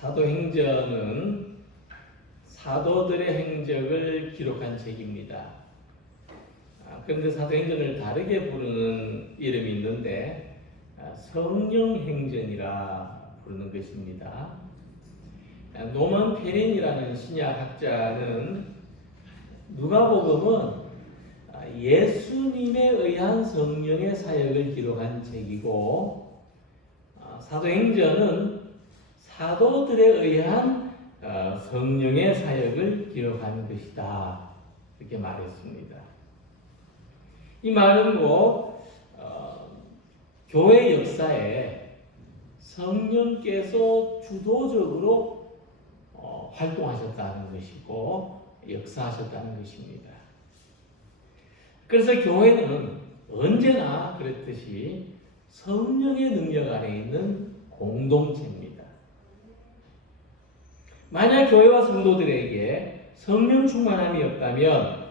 사도행전은 사도들의 행적을 기록한 책입니다. 그런데 사도행전을 다르게 부르는 이름이 있는데 성령행전이라 부르는 것입니다. 노먼 페린이라는 신약학자는 누가복음은 예수님에 의한 성령의 사역을 기록한 책이고, 사도행전은 사도들에 의한 성령의 사역을 기록한 것이다, 이렇게 말했습니다. 이 말은 교회 역사에 성령께서 주도적으로 활동하셨다는 것이고 역사하셨다는 것입니다. 그래서 교회는 언제나 그랬듯이 성령의 능력 안에 있는 공동체입니다. 만약 교회와 성도들에게 성령 충만함이 없다면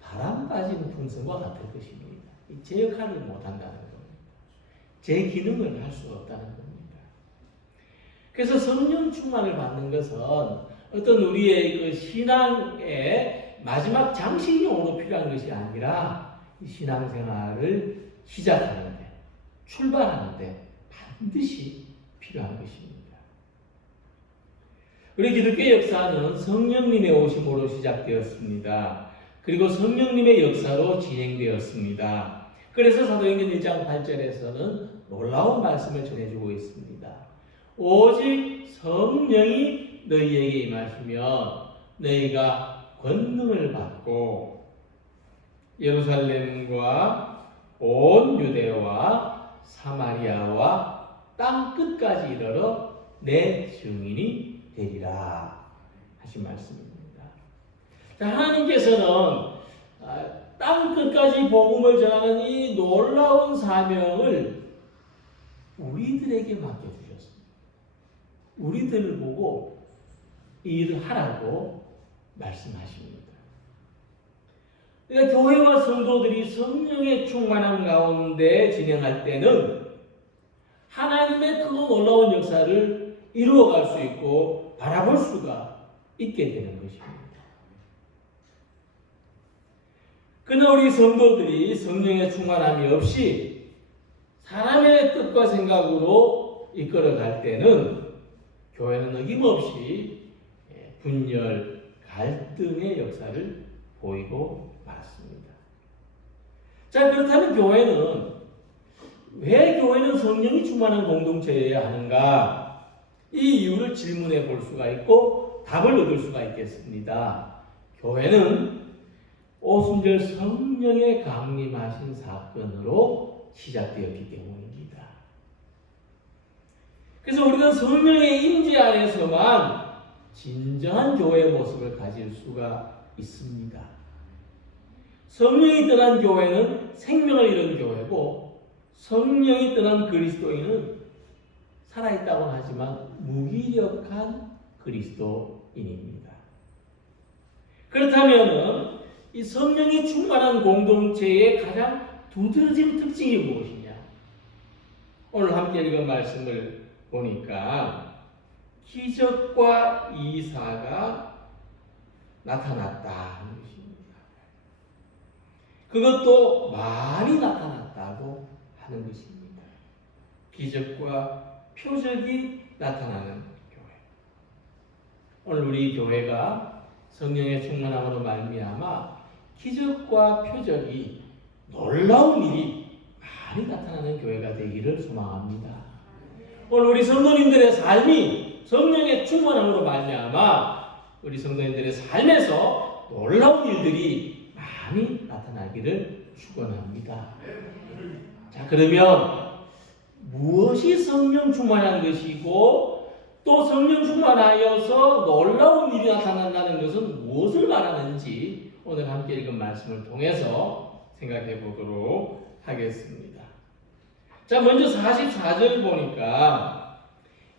바람 빠진 풍선과 같을 것입니다. 제 역할을 못한다는 겁니다. 제 기능을 할 수 없다는 겁니다. 그래서 성령 충만을 받는 것은 어떤 우리의 그 신앙의 마지막 장식용으로 필요한 것이 아니라 신앙생활을 시작하는데, 출발하는데 반드시 필요한 것입니다. 우리 기독교 역사는 성령님의 오심으로 시작되었습니다. 그리고 성령님의 역사로 진행되었습니다. 그래서 사도행전 1장 8절에서는 놀라운 말씀을 전해주고 있습니다. 오직 성령이 너희에게 임하시면 너희가 권능을 받고 예루살렘과 온 유대와 사마리아와 땅 끝까지 이르러 내 증인이 되리라 하신 말씀입니다. 자, 하나님께서는 땅 끝까지 복음을 전하는 이 놀라운 사명을 우리들에게 맡겨주셨습니다. 우리들을 보고 이 일을 하라고 말씀하십니다. 그러니까 교회와 성도들이 성령의 충만함 가운데 진행할 때는 하나님의 크고 놀라운 역사를 이루어갈 수 있고 바라볼 수가 있게 되는 것입니다. 그러나 우리 성도들이 성령의 충만함이 없이 사람의 뜻과 생각으로 이끌어갈 때는 교회는 어김없이 분열, 갈등의 역사를 보이고 말았습니다. 자, 그렇다면 왜 교회는 성령이 충만한 공동체여야 하는가? 이 이유를 질문해 볼 수가 있고 답을 얻을 수가 있겠습니다. 교회는 오순절 성령의 강림하신 사건으로 시작되었기 때문입니다. 그래서 우리는 성령의 임재 안에서만 진정한 교회의 모습을 가질 수가 있습니다. 성령이 떠난 교회는 생명을 잃은 교회고, 성령이 떠난 그리스도인은 살아있다고는 하지만 무기력한 그리스도인입니다. 그렇다면 이 성령이 충만한 공동체의 가장 두드러진 특징이 무엇이냐? 오늘 함께 읽은 말씀을 보니까 기적과 이사가 나타났다 하는 것입니다. 그것도 많이 나타났다고 하는 것입니다. 기적과 표적이 나타나는 교회. 오늘 우리 교회가 성령의 충만함으로 말미암아 기적과 표적이 놀라운 일이 많이 나타나는 교회가 되기를 소망합니다. 오늘 우리 성도님들의 삶이 성령의 충만함으로 말미암아 우리 성도님들의 삶에서 놀라운 일들이 많이 나타나기를 축원합니다. 자, 그러면 무엇이 성령 충만한 것이고 또 성령 충만하여서 놀라운 일이 나타난다는 것은 무엇을 말하는지 오늘 함께 읽은 말씀을 통해서 생각해 보도록 하겠습니다. 자, 먼저 44절 보니까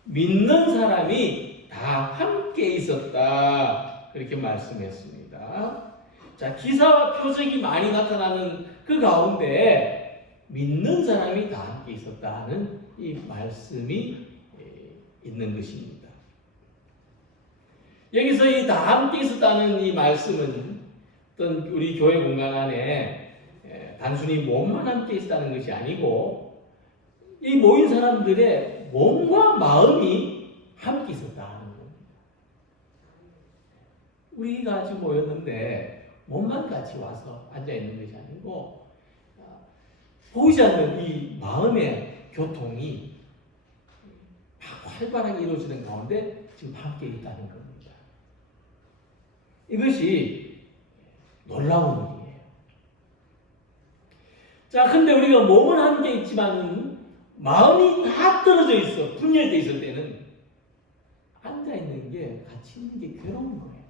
믿는 사람이 다 함께 있었다 그렇게 말씀했습니다. 자, 기사와 표적이 많이 나타나는 그 가운데 믿는 사람이 다 함께 있었다는 이 말씀이 있는 것입니다. 여기서 이 다 함께 있었다는 이 말씀은 어떤 우리 교회 공간 안에 단순히 몸만 함께 있었다는 것이 아니고 이 모인 사람들의 몸과 마음이 함께 있었다는 겁니다. 우리가 같이 모였는데 몸만 같이 와서 앉아 있는 것이 아니고 보이지 않는 이 마음의 교통이 활발하게 이루어지는 가운데 지금 함께 있다는 겁니다. 이것이 놀라운 일이에요. 자, 근데 우리가 몸은 함께 있지만은 마음이 다 떨어져 있어, 분열되어 있을 때는 앉아 있는 게, 같이 있는 게 괴로운 거예요.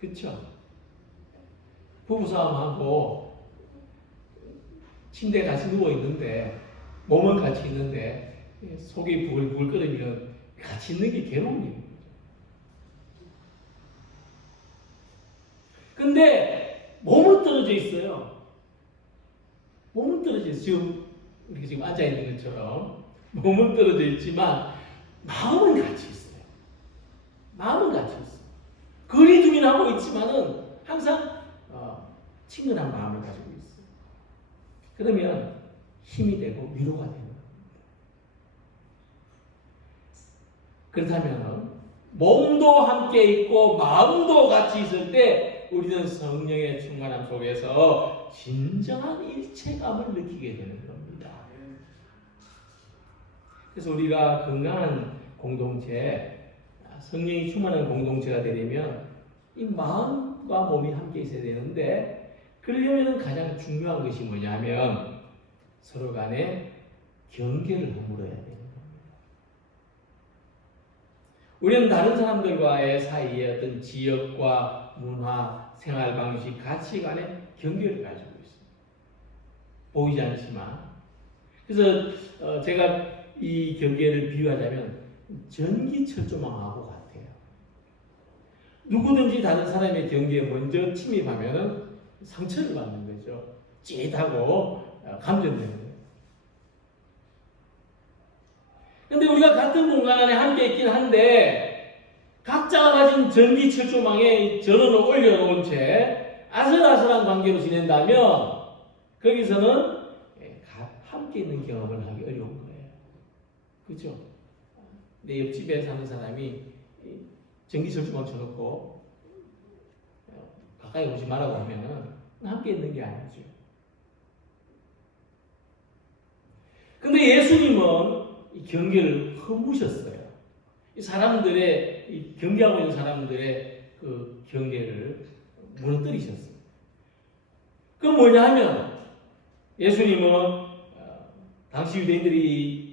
그렇죠? 부부싸움하고 침대에 같이 누워 있는데 몸은 같이 있는데 속이 부글부글 끓으면 같이 있는 게 괴로운 일입니다. 근데 몸은 떨어져 있어요. 몸은 떨어져 있어요. 우리가 지금 앉아 있는 것처럼 몸은 떨어져 있지만 마음은 같이 있어요. 마음은 같이 있어요. 거리두기는 하고 있지만은 항상 친근한 마음을 가지고 있어요. 그러면 힘이 되고 위로가 되는 겁니다. 그렇다면 몸도 함께 있고 마음도 같이 있을 때 우리는 성령의 충만함 속에서 진정한 일체감을 느끼게 되는 겁니다. 그래서 우리가 건강한 공동체, 성령이 충만한 공동체가 되려면 이 마음과 몸이 함께 있어야 되는데 그러려면 가장 중요한 것이 뭐냐면 서로 간에 경계를 허물어야 돼요. 우리는 다른 사람들과의 사이에 어떤 지역과 문화, 생활 방식, 가치관의 경계를 가지고 있습니다. 보이지 않지만. 그래서 제가 이 경계를 비유하자면 전기철조망하고 같아요. 누구든지 다른 사람의 경계에 먼저 침입하면 상처를 받는 거죠. 찌릿하고 감전되는 거예요. 근데 우리가 같은 공간 안에 함께 있긴 한데 각자가 가진 전기 철조망에 전원을 올려놓은 채 아슬아슬한 관계로 지낸다면 거기서는 함께 있는 경험을 하기 어려운 거예요. 그렇죠? 내 옆집에 사는 사람이 전기 철조망 쳐놓고 가까이 오지 말라고 하면 함께 있는 게 아니죠. 근데 예수님은 이 경계를 허무셨어요. 이 사람들의 이 경계하고 있는 사람들의 그 경계를 무너뜨리셨어요. 그건 뭐냐 하면 예수님은 당시 유대인들이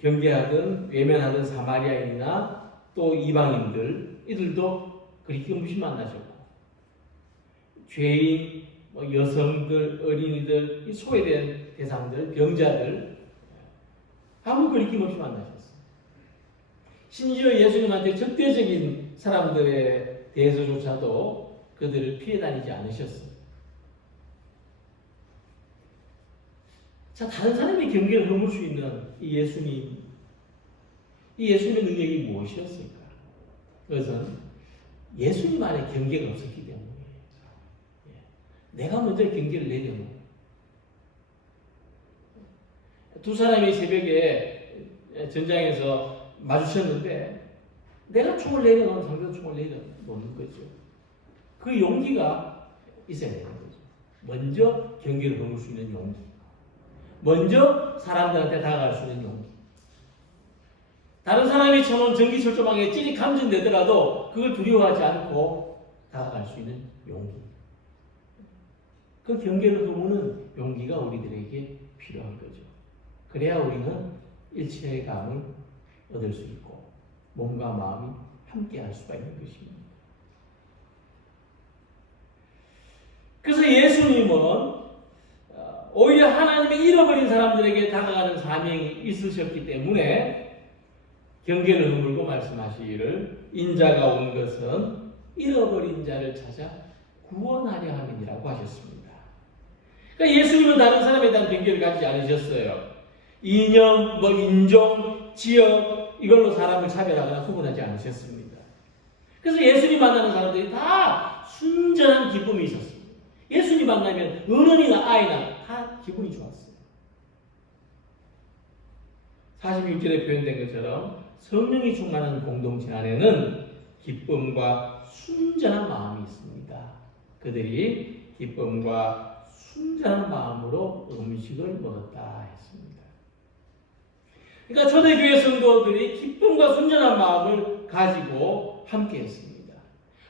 경계하던 외면하던 사마리아인이나 또 이방인들 이들도 그렇게 무시만 하셨고 죄인, 여성들, 어린이들, 이 소외된 대상들, 병자들 아무 거리낌 없이 만나셨어요. 심지어 예수님한테 적대적인 사람들에 대해서조차도 그들을 피해 다니지 않으셨어요. 자, 다른 사람의 경계를 허물 수 있는 이 예수님, 이 예수님의 능력이 무엇이었을까? 그것은 예수님 안에 경계가 없었기 때문이에요. 내가 먼저 경계를 내려놓고 두 사람이 새벽에 전장에서 마주쳤는데 내가 총을 내려놓은 상대도 총을 내려놓는 거죠. 그 용기가 있어야 되는 거죠. 먼저 경계를 넘을 수 있는 용기. 먼저 사람들한테 다가갈 수 있는 용기. 다른 사람이 쳐놓은 전기철조망에 찔이 감전되더라도 그걸 두려워하지 않고 다가갈 수 있는 용기. 그 경계를 허무는 용기가 우리들에게 필요한 거죠. 그래야 우리는 일체감을 얻을 수 있고 몸과 마음이 함께 할 수가 있는 것입니다. 그래서 예수님은 오히려 하나님의 잃어버린 사람들에게 다가가는 사명이 있으셨기 때문에 경계를 허물고 말씀하시기를 인자가 온 것은 잃어버린 자를 찾아 구원하려 함이라고 하셨습니다. 그러니까 예수님은 다른 사람에 대한 경계를 가지지 않으셨어요. 이념, 인종, 지역 이걸로 사람을 차별하거나 구분하지 않으셨습니다. 그래서 예수님 만나는 사람들이 다 순전한 기쁨이 있었습니다. 예수님 만나면 어른이나 아이나 다 기분이 좋았어요. 46절에 표현된 것처럼 성령이 충만한 공동체 안에는 기쁨과 순전한 마음이 있습니다. 그들이 기쁨과 순전한 마음으로 음식을 먹었다 했습니다. 그러니까 초대교회 성도들이 기쁨과 순전한 마음을 가지고 함께 했습니다.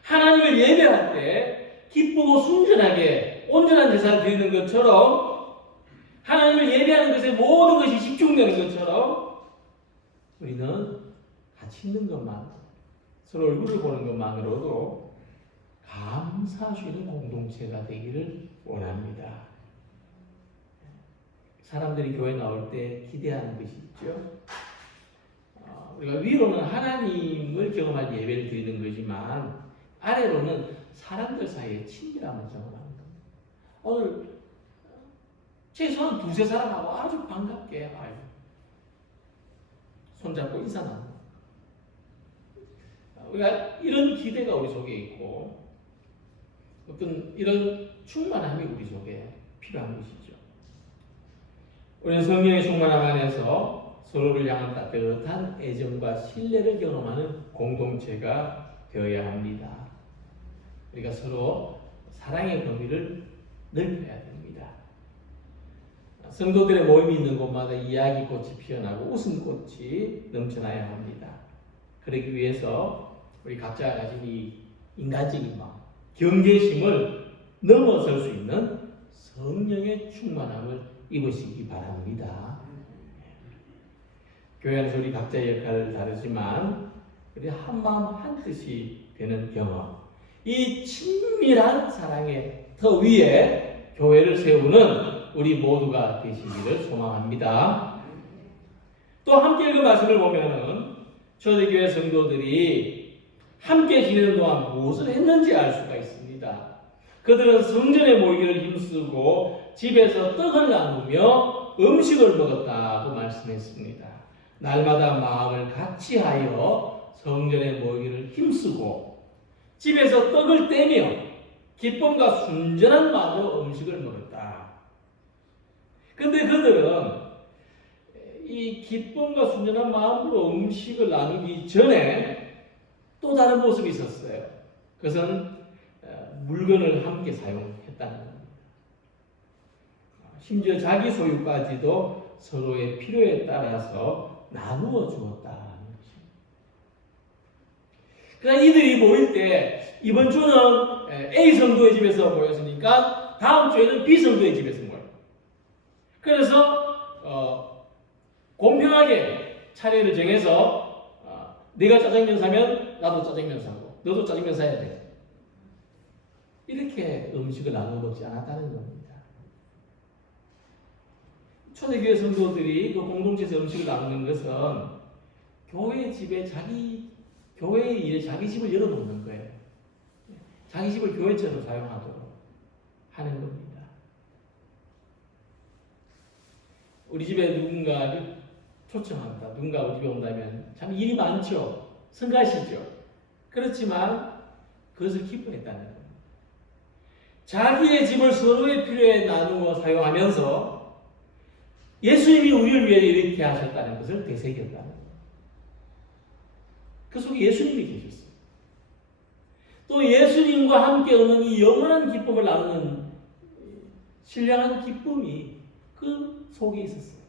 하나님을 예배할 때 기쁘고 순전하게 온전한 제사를 드리는 것처럼 하나님을 예배하는 것에 모든 것이 집중되는 것처럼 우리는 같이 있는 것만, 서로 얼굴을 보는 것만으로도 감사할 수 있는 공동체가 되기를 원합니다. 사람들이 교회 나올 때 기대하는 것이 있죠. 우리가 위로는 하나님을 경험할 예배를 드리는 거지만 아래로는 사람들 사이에 친밀함을 경험하는 겁니다. 오늘 최소한 두세 사람하고 아주 반갑게 손잡고 인사 나누고 우리가 이런 기대가 우리 속에 있고 어떤 이런 충만함이 우리 속에 필요한 것이죠. 우리는 성령의 충만함 안에서 서로를 향한 따뜻한 애정과 신뢰를 경험하는 공동체가 되어야 합니다. 우리가 서로 사랑의 범위를 넓혀야 됩니다. 성도들의 모임이 있는 곳마다 이야기꽃이 피어나고 웃음꽃이 넘쳐나야 합니다. 그러기 위해서 우리 각자가 가진 이 인간적인 마음, 경계심을 넘어설 수 있는 성령의 충만함을 입으시기 바랍니다. 교회 안에서 우리 각자의 역할을 다르지만 우리 한 마음 한 뜻이 되는 경험, 이 친밀한 사랑의 터 위에 교회를 세우는 우리 모두가 되시기를 소망합니다. 또 함께 읽은 말씀을 보면은 초대교회 성도들이 함께 지내는 동안 무엇을 했는지 알 수가 있습니다. 그들은 성전에 모이기를 힘쓰고 집에서 떡을 나누며 음식을 먹었다고 말씀했습니다. 날마다 마음을 같이 하여 성전에 모이기를 힘쓰고 집에서 떡을 떼며 기쁨과 순전한 마음으로 음식을 먹었다. 근데 그들은 이 기쁨과 순전한 마음으로 음식을 나누기 전에 또 다른 모습이 있었어요. 그것은 물건을 함께 사용했다는 겁니다. 심지어 자기 소유까지도 서로의 필요에 따라서 나누어 주었다는 것입니다. 그러니까 이들이 모일 때 이번 주는 A 성도의 집에서 모였으니까 다음 주에는 B 성도의 집에서 모여요. 그래서 공평하게 차례를 정해서 네가 짜장면 사면 나도 짜장면 사고 너도 짜장면 사야 돼. 이렇게 음식을 나눠 먹지 않았다는 겁니다. 초대교회 성도들이 그 공동체에서 음식을 나누는 것은 교회 집에 교회의 일에 자기 집을 열어놓는 거예요. 자기 집을 교회처럼 사용하도록 하는 겁니다. 우리 집에 누군가를 초청한다. 누군가 우리 집에 온다면 참 일이 많죠. 성가시죠. 그렇지만 그것을 기뻐했다는 겁니다. 자기의 집을 서로의 필요에 나누어 사용하면서 예수님이 우리를 위해 이렇게 하셨다는 것을 되새겼다는 겁니다. 그 속에 예수님이 계셨어요. 또 예수님과 함께 오는 이 영원한 기쁨을 나누는 신령한 기쁨이 그 속에 있었어요.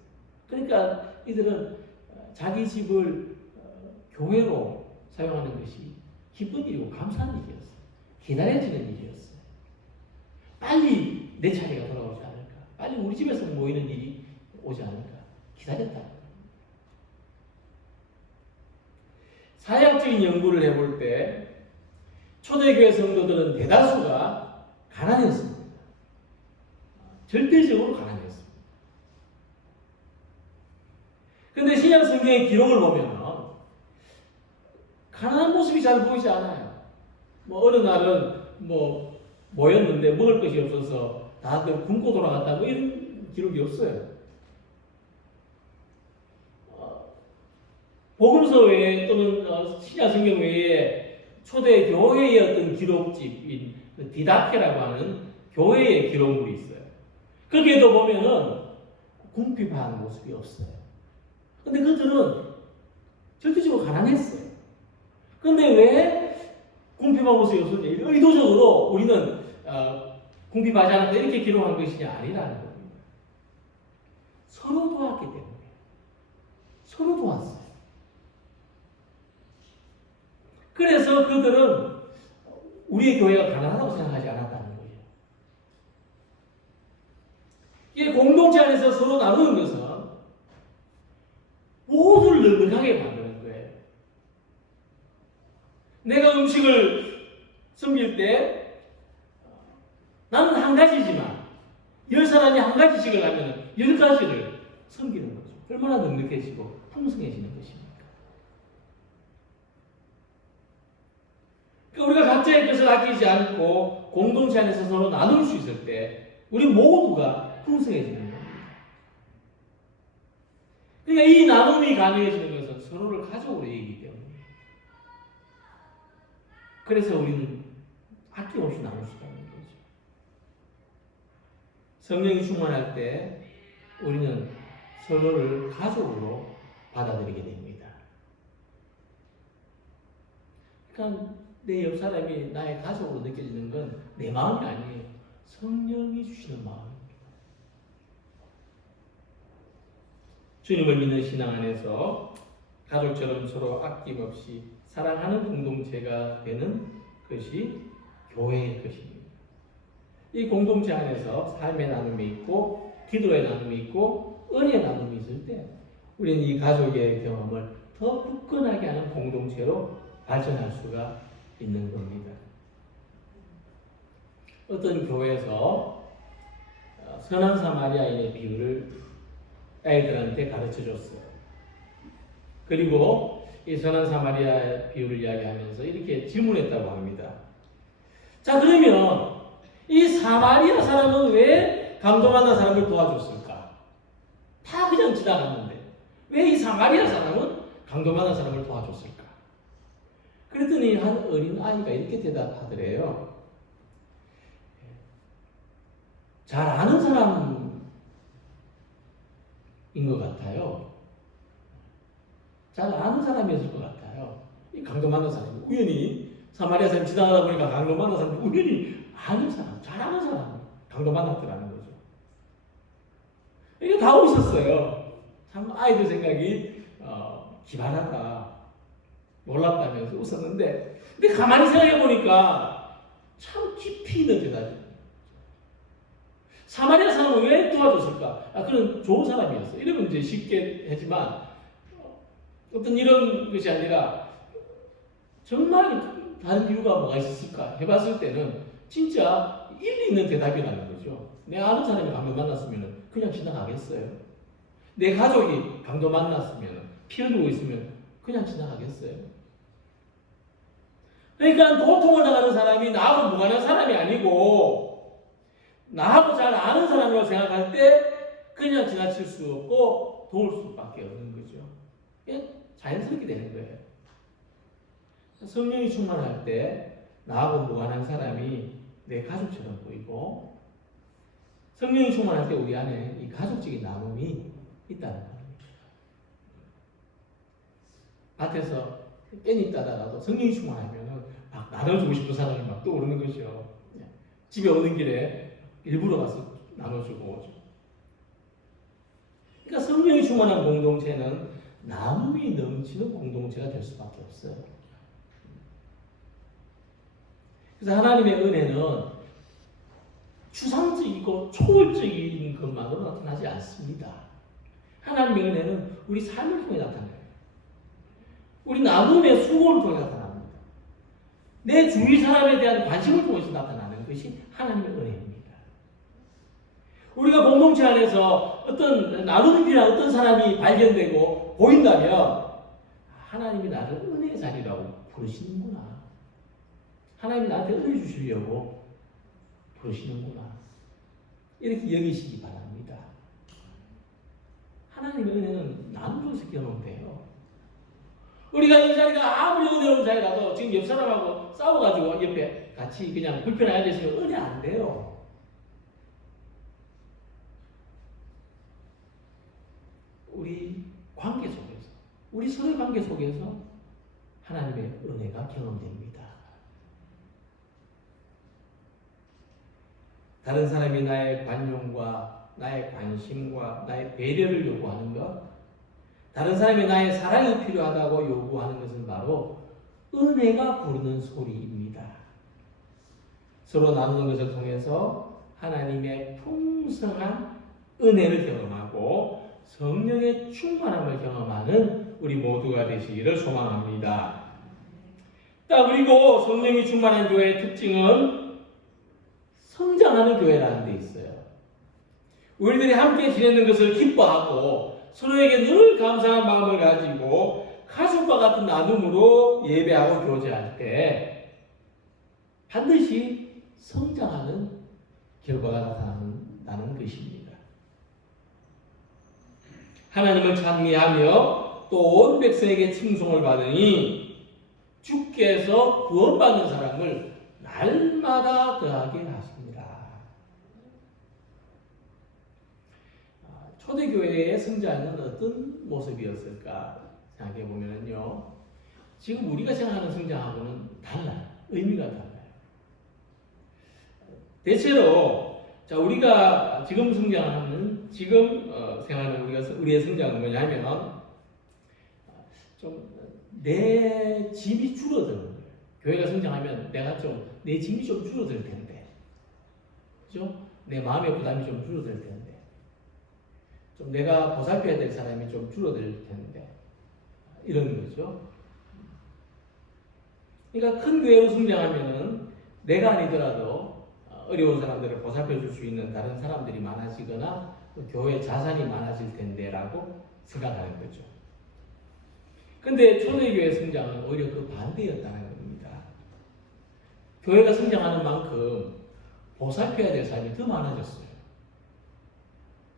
그러니까 이들은 자기 집을 교회로 사용하는 것이 기쁜 일이고 감사한 일이었어요. 기다려지는 일이었어요. 빨리 내 차례가 돌아오지 않을까. 빨리 우리 집에서 모이는 일이 오지 않을까. 기다렸다. 사회학적인 연구를 해볼 때 초대교회 성도들은 대다수가 가난했습니다. 절대적으로 가난했습니다. 그런데 신약 성경의 기록을 보면 가난한 모습이 잘 보이지 않아요. 어느 날은 모였는데 먹을 것이 없어서 다들 굶고 돌아갔다 이런 기록이 없어요. 복음서 외에 또는 신약 성경 외에 초대 교회의 어떤 기록집인 디다케라고 하는 교회의 기록물이 있어요. 거기에도 보면은 궁핍한 모습이 없어요. 근데 그들은 절대적으로 가난했어요. 근데 왜 궁핍한 모습이 없었냐? 의도적으로 우리는 궁핍하지 않았다 이렇게 기록한 것이 아니라는 겁니다. 서로 도왔기 때문에. 서로 도왔어요. 그래서 그들은 우리의 교회가 가난하다고 생각하지 않았다는 거예요. 이게 공동체 안에서 서로 나누는 것은 모두를 넉넉하게 만드는 거예요. 내가 음식을 섬길 때 나는 한 가지지만 10사람이 한 가지씩을 하면 10가지를 섬기는 거죠. 얼마나 넉넉해지고 풍성해지는 것입니까? 그러니까 우리가 각자의 것을 아끼지 않고 공동체 안에서 서로 나눌 수 있을 때 우리 모두가 풍성해지는 겁니다. 그러니까 이 나눔이 가능해지는 것은 서로를 가족으로 여기기 때문이에요. 그래서 우리는 아낌없이 나눌 수가 있는 거죠. 성령이 충만할 때 우리는 서로를 가족으로 받아들이게 됩니다. 그러니까 내 옆 사람이 나의 가족으로 느껴지는 건 내 마음이 아니에요. 성령이 주시는 마음입니다. 주님을 믿는 신앙 안에서 가족처럼 서로 아낌없이 사랑하는 공동체가 되는 것이 교회의 것입니다. 이 공동체 안에서 삶의 나눔이 있고 기도의 나눔이 있고 은혜의 나눔이 있을 때 우리는 이 가족의 경험을 더 굳건하게 하는 공동체로 발전할 수가 있는 겁니다. 어떤 교회에서 선한 사마리아인의 비유를 아이들한테 가르쳐 줬어요. 그리고 이 선한 사마리아 비유를 이야기하면서 이렇게 질문했다고 합니다. 자, 그러면 이 사마리아 사람은 왜 강도 만난 사람을 도와줬을까? 다 그냥 지나갔는데 왜 이 사마리아 사람은 강도 만난 사람을 도와줬을까? 그랬더니 한 어린 아이가 이렇게 대답하더래요. 잘 아는 사람인 것 같아요. 잘 아는 사람이었을 것 같아요. 이 강도 만난 사람이 우연히 사마리아 사람 지나가다 보니까 강도 만난 사람이 우연히 아는 사람, 잘 아는 사람 강도 만났더라는 거죠. 이게 다 웃었어요. 참 아이들 생각이 기발하다, 놀랍다면서 웃었는데, 근데 가만히 생각해 보니까 참 깊이 있는 대답이에요. 사마리아 사람은 왜 도와줬을까? 그는 좋은 사람이었어. 이러면 이제 쉽게 하지만 어떤 이런 것이 아니라 정말 다른 이유가 뭐가 있었을까 해봤을 때는 진짜 일리 있는 대답이라는 거죠. 내 아는 사람이 강도 만났으면 그냥 지나가겠어요? 내 가족이 강도 만났으면 피 흘리고 있으면 그냥 지나가겠어요? 그러니까 고통을 당하는 사람이 나하고 무관한 사람이 아니고 나하고 잘 아는 사람이라고 생각할 때 그냥 지나칠 수 없고 도울 수밖에 없는 거죠. 자연스럽게 되는 거예요. 성령이 충만할 때 나하고 무관한 사람이 내 가족처럼 보이고 성령이 충만할 때 우리 안에 이 가족적인 나눔이 있다는 겁니다. 밭에서 깻잎 따다가도 성령이 충만하면 막 나눠주고 싶은 사람이 막 떠오르는 거죠. 집에 오는 길에 일부러 가서 나눠주고 오죠. 그러니까 성령이 충만한 공동체는 나눔이 넘치는 공동체가 될 수밖에 없어요. 그래서 하나님의 은혜는 추상적이고 초월적인 것만으로 나타나지 않습니다. 하나님의 은혜는 우리 삶을 통해 나타나요. 우리 나눔의 수고를 통해 나타납니다. 내 주위 사람에 대한 관심을 통해서 나타나는 것이 하나님의 은혜입니다. 우리가 공동체 안에서 어떤 나눔이 필요한 어떤 사람이 발견되고 보인다면 하나님이 나를 은혜의 자리라고 부르시는구나. 하나님이 나한테 은혜 주시려고 부르시는구나. 이렇게 여기시기 바랍니다. 하나님의 은혜는 나눔 속에서 경험돼요. 우리가 이 자리가 아무리 은혜로운 자리라도 지금 옆 사람하고 싸워가지고 옆에 같이 그냥 불편하게 앉아있으면 은혜 안 돼요. 우리 관계 속에서, 우리 서로의 관계 속에서 하나님의 은혜가 경험됩니다. 다른 사람이 나의 관용과 나의 관심과 나의 배려를 요구하는 것, 다른 사람이 나의 사랑이 필요하다고 요구하는 것은 바로 은혜가 부르는 소리입니다. 서로 나누는 것을 통해서 하나님의 풍성한 은혜를 경험하고 성령의 충만함을 경험하는 우리 모두가 되시기를 소망합니다. 그리고 성령이 충만한 교회의 특징은 성장하는 교회라는 데 있어요. 우리들이 함께 지내는 것을 기뻐하고 서로에게 늘 감사한 마음을 가지고 가족과 같은 나눔으로 예배하고 교제할 때 반드시 성장하는 결과가 나타난다는 것입니다. 하나님을 찬미하며 또 온 백성에게 칭송을 받으니 주께서 구원받는 사람을 날마다 더하게 하십니다. 초대교회의 성장은 어떤 모습이었을까 생각해 보면요, 지금 우리가 생각하는 성장하고는 달라요. 의미가 달라요. 대체로 우리가 지금 성장하는, 지금 생각하는 우리의 성장은 뭐냐면 좀 내 짐이 줄어드는 거예요. 교회가 성장하면 내가 내 짐이 좀 줄어들 텐데, 그죠? 내 마음의 부담이 좀 줄어들 텐데, 좀 내가 보살펴야 될 사람이 좀 줄어들 텐데, 이런 거죠. 그러니까 큰 교회로 성장하면은 내가 아니더라도 어려운 사람들을 보살펴 줄 수 있는 다른 사람들이 많아지거나 교회 자산이 많아질 텐데라고 생각하는 거죠. 근데 초대교회 성장은 오히려 그 반대였다는 겁니다. 교회가 성장하는 만큼 보살펴야 될 사람이 더 많아졌어요.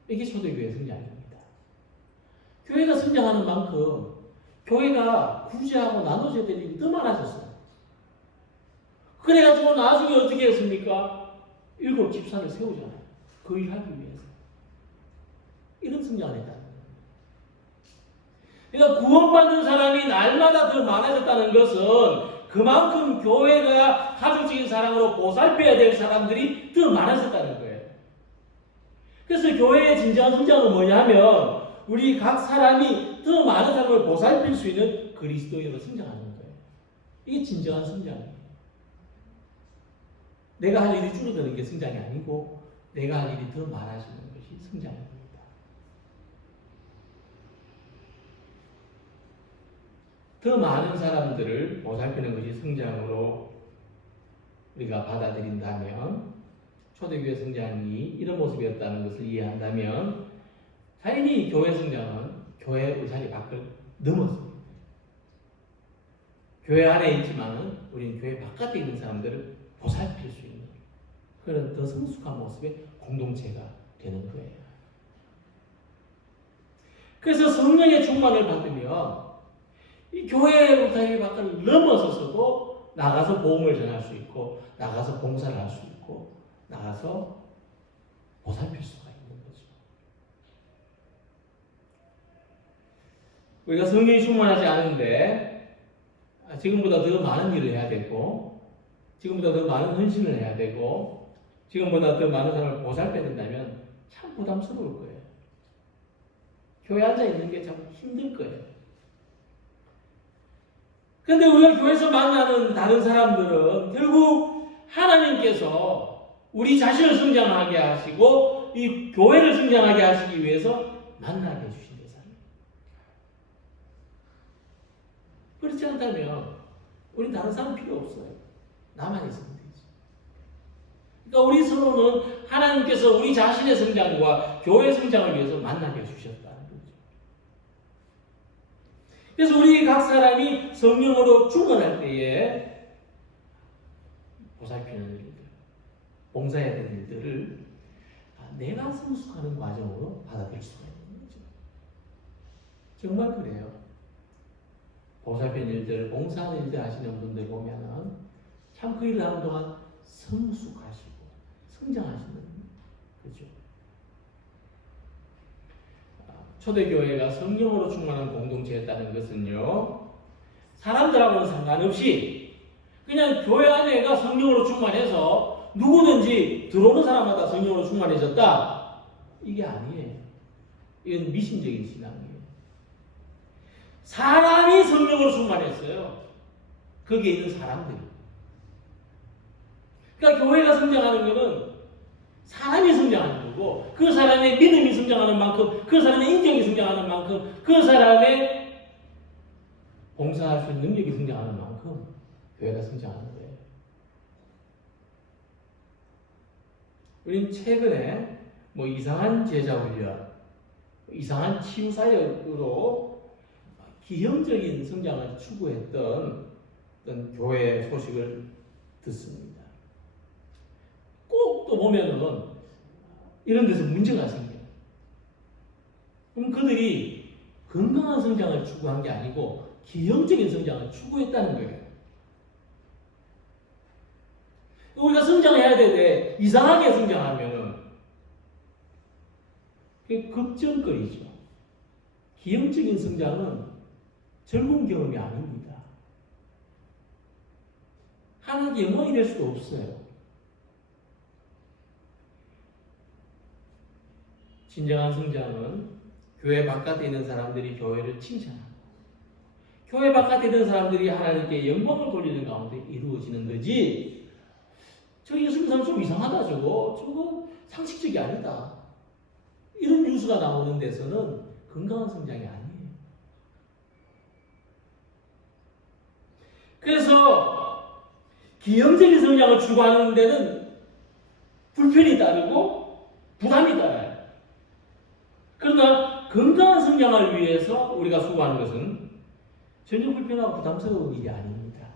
이게 초대교회 성장입니다. 교회가 성장하는 만큼 교회가 구제하고 나눠줘야 될 일이 더 많아졌어요. 그래가지고 나중에 어떻게 했습니까? 7 집사를 세우잖아요. 그 일 하기 위해서. 이런 성장을 했다. 그러니까 구원받는 사람이 날마다 더 많아졌다는 것은 그만큼 교회가 가족적인 사랑으로 보살펴야 될 사람들이 더 많아졌다는 거예요. 그래서 교회의 진정한 성장은 뭐냐면 우리 각 사람이 더 많은 사람을 보살필 수 있는 그리스도인으로 성장하는 거예요. 이게 진정한 성장이에요. 내가 할 일이 줄어드는 게 성장이 아니고 내가 할 일이 더 많아지는 것이 성장입니다. 더 많은 사람들을 보살피는 것이 성장으로 우리가 받아들인다면, 초대교회 성장이 이런 모습이었다는 것을 이해한다면 당연히 교회 성장은 교회 의자리 밖을 넘었습니다. 교회 안에 있지만은 우리는 교회 바깥에 있는 사람들을 보살필 수 있는 그런 더 성숙한 모습의 공동체가 되는 거예요. 그래서 성령의 충만을 받으면 이 교회 의자리 밖을 넘어서서도 나가서 복음을 전할 수 있고, 나가서 봉사를 할 수 있고, 나가서 보살필 수가 있는 거죠. 우리가 성령이 충만하지 않은데 지금보다 더 많은 일을 해야 되고, 지금보다 더 많은 헌신을 해야 되고, 지금보다 더 많은 사람을 보살펴야 된다면 참 부담스러울 거예요. 교회 앉아 있는 게 참 힘들 거예요. 그런데 우리가 교회에서 만나는 다른 사람들은 결국 하나님께서 우리 자신을 성장하게 하시고 이 교회를 성장하게 하시기 위해서 만나게 해주신 대상이에요. 그렇지 않다면 우리 다른 사람 필요 없어요. 나만 있으면 되지. 그러니까 우리 서로는 하나님께서 우리 자신의 성장과 교회 성장을 위해서 만나게 해주셨다는 거죠. 그래서 우리 각 사람이 성령으로 충만할 때에 보살피는 일들, 봉사해야 되는 일들을 내가 성숙하는 과정으로 받아들일 수가 있는 거죠. 정말 그래요. 보살핀 일들, 봉사하는 일들 하시는 분들 보면은 참 그 일을 하는 동안 성숙하시고 성장하시는, 그죠? 초대교회가 성령으로 충만한 공동체였다는 것은요, 사람들하고는 상관없이 그냥 교회 안에가 성령으로 충만해서 누구든지 들어오는 사람마다 성령으로 충만해졌다, 이게 아니에요. 이건 미신적인 신앙이에요. 사람이 성령으로 충만했어요. 거기에 있는 사람들이. 그러니까 교회가 성장하는 것은 사람이 성장하는 거고, 그 사람의 믿음이 성장하는 만큼, 그 사람의 인격이 성장하는 만큼, 그 사람의 봉사할 수 있는 능력이 성장하는 만큼 교회가 성장하는 거예요. 우리는 최근에 이상한 제자 훈련, 이상한 치유 사역으로 기형적인 성장을 추구했던 어떤 교회 소식을 듣습니다. 꼭 또 보면은 이런 데서 문제가 생겨요. 그럼 그들이 건강한 성장을 추구한 게 아니고 기형적인 성장을 추구했다는 거예요. 우리가 성장해야 되는데 이상하게 성장하면은 그게 걱정거리죠. 기형적인 성장은 즐거운 경험이 아닙니다. 하나님의 영광이 될 수도 없어요. 진정한 성장은 교회 바깥에 있는 사람들이 교회를 칭찬하고, 교회 바깥에 있는 사람들이 하나님께 영광을 돌리는 가운데 이루어지는 거지, 저 예수님 사람 좀 이상하다, 저거 상식적이 아니다, 이런 뉴스가 나오는 데서는 건강한 성장이 아니에요. 그래서 기형적인 성장을 추구하는 데는 불편이 따르고 부담이 따라요. 그러나 건강한 성장을 위해서 우리가 수고하는 것은 전혀 불편하고 부담스러운 일이 아닙니다.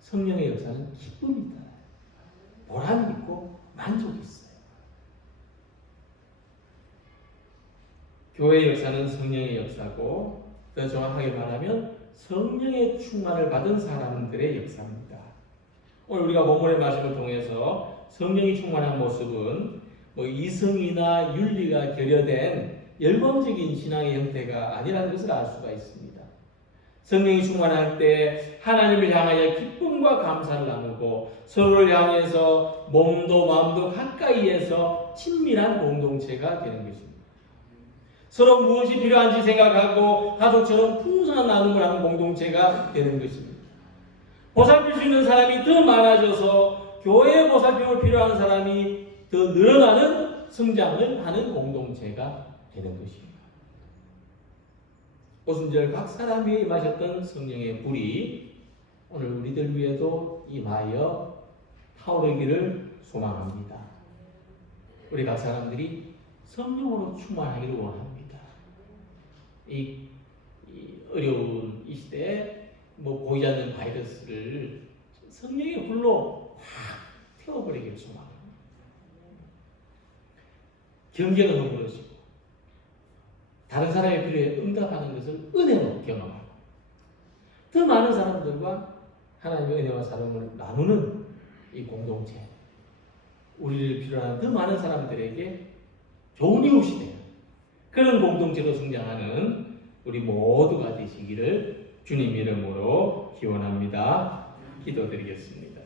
성령의 역사는 기쁨이 따라요. 보람이 있고 만족이 있어요. 교회의 역사는 성령의 역사고, 더 정확하게 말하면 성령의 충만을 받은 사람들의 역사입니다. 오늘 우리가 본문의 말씀을 통해서 성령이 충만한 모습은 이성이나 윤리가 결여된 열광적인 신앙의 형태가 아니라는 것을 알 수가 있습니다. 성령이 충만할 때 하나님을 향하여 기쁨과 감사를 나누고 서로를 향해서 몸도 마음도 가까이에서 친밀한 공동체가 되는 것입니다. 서로 무엇이 필요한지 생각하고 가족처럼 풍성한 나눔을 하는 공동체가 되는 것입니다. 보살필 수 있는 사람이 더 많아져서 교회에 보살핌을 필요한 사람이 더 늘어나는 성장을 하는 공동체가 되는 것입니다. 오순절 각 사람이 임하셨던 성령의 불이 오늘 우리들 위에도 임하여 타오르기를 소망합니다. 우리 각 사람들이 성령으로 충만하기를 원합니다. 이 어려운 이 시대에 보이지 않는 바이러스를 성령의 불로 확 태워버리기를 소망합니다. 경계가 허물어지고 다른 사람의 필요에 응답하는 것을 은혜로 경험하고 더 많은 사람들과 하나님의 은혜와 사랑을 나누는 이 공동체, 우리를 필요한 더 많은 사람들에게 좋은 이웃이 되는 그런 공동체로 성장하는 우리 모두가 되시기를 주님 이름으로 기원합니다. 기도드리겠습니다.